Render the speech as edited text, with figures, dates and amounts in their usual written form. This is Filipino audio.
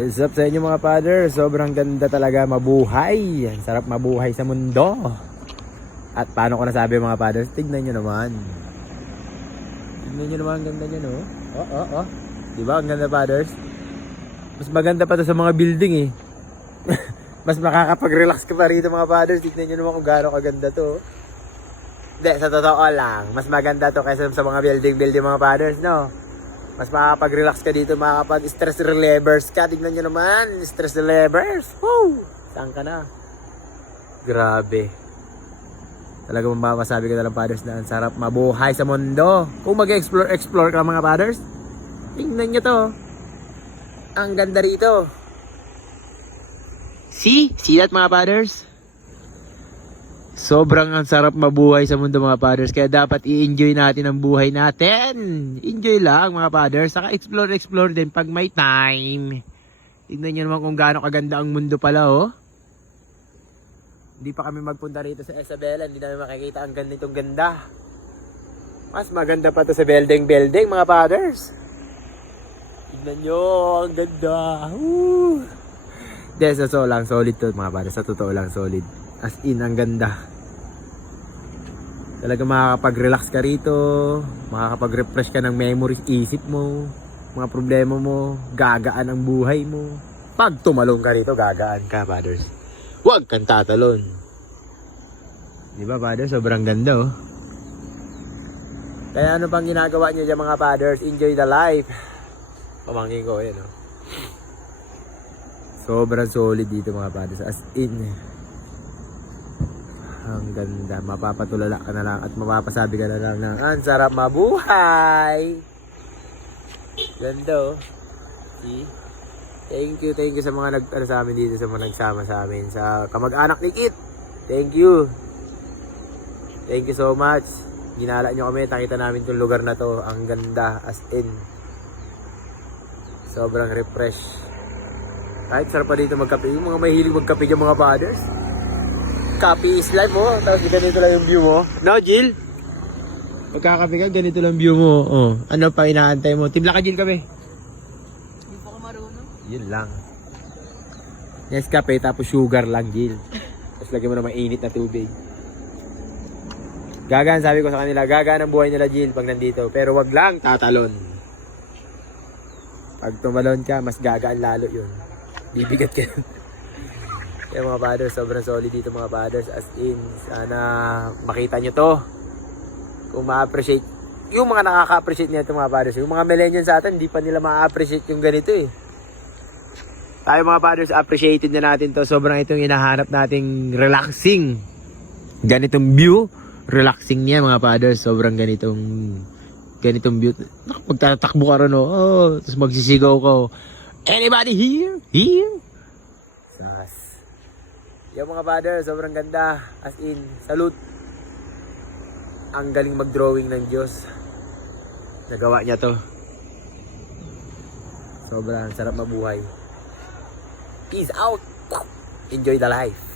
What's up sa inyo mga father? Sobrang ganda talaga mabuhay. Ang sarap mabuhay sa mundo. At paano ko nasabi mga fathers? Tignan nyo naman. Tignan nyo naman ang ganda nyo, no? Oh. Diba ang ganda fathers? Mas maganda pa to sa mga building eh. Mas makakapag-relax ka pa rito mga fathers. Tignan nyo naman kung gaano kaganda to. Hindi, sa totoo lang. Mas maganda to kaysa sa mga building mga fathers, no? Mas makakapag-relax ka dito, makakapag-stress relievers ka. Tignan nyo naman, stress relievers. Woo! Saan ka na? Grabe. Talaga masabi ka na lang, fathers, na ang sarap mabuhay sa mundo. Kung mag-explore ka mga fathers, tingnan nyo to. Ang ganda rito. See that mga fathers? Sobrang ang sarap mabuhay sa mundo mga fathers. Kaya dapat i-enjoy natin ang buhay natin. Enjoy lang mga fathers. Saka explore din pag may time. Tignan nyo naman kung gaano kaganda ang mundo pala, oh. Hindi pa kami magpunta rito sa Isabela. Hindi namin makikita ang ganitong ganda. Mas maganda pa to sa building mga fathers. Tignan nyo, ang ganda. Woo! Des, sa totoo lang, solid to mga fathers. Sa totoo lang, solid. As in, ang ganda. Talaga makakapag-relax ka rito. Makakapag-refresh ka ng memories, isip mo. Mga problema mo. Gagaan ang buhay mo. Pag tumalon ka rito, gagaan ka, fathers. Huwag kang tatalon. Diba, fathers? Sobrang ganda, oh. Kaya ano pang ginagawa niyo dyan, mga fathers? Enjoy the life. Pamangkin ko, yun, oh. Sobrang solid dito, mga fathers. As in, ang ganda. Mapapatulala ka na lang at mapapasabi ka na lang ng ang sarap mabuhay. Ganda, oh. See? Thank you sa mga sa amin dito, sa mga nagsama sa amin, sa kamag-anak ni Kit. Thank you so much. Ginala nyo kami, nakita namin itong lugar na to. Ang ganda, as in. Sobrang refresh. Kahit sarap pa dito magkape. Yung mga mahilig magkape dyan mga fathers. Kape is life, oh. Tapos ganito lang yung view mo. No, Jill? Pagkakape ka, ganito lang view mo. Oh. Ano pa inaantay mo? Timpla ka, Jill, kape. Hindi pa ko marunong. Yun lang. Yes, kape, tapos sugar lang, Jill. Tapos lagyan mo na mainit na tubig. Gagaan, sabi ko sa kanila, gagaan ang buhay nila, Jill, pag nandito. Pero wag lang tatalon. Pag tumalon ka, mas gagaan lalo yun. Bibigat ka. Kaya mga fathers, sobrang solid dito mga fathers. As in, sana makita nyo to. Kung ma-appreciate, yung mga nakaka-appreciate nito mga fathers. Yung mga millennials sa atin, hindi pa nila ma-appreciate yung ganito eh. Tayo mga fathers, appreciated na natin to. Sobrang itong hinahanap nating relaxing. Ganitong view, relaxing niya mga fathers. Sobrang ganitong view. Magtatakbo ka rin, oh. Tapos magsisigaw ko. Anybody here? Here? Sas. Yung mga fathers, sobrang ganda. As in, salute. Ang galing mag-drawing ng Diyos. Nagawa niya to. Sobrang sarap mabuhay. Peace out. Enjoy the life.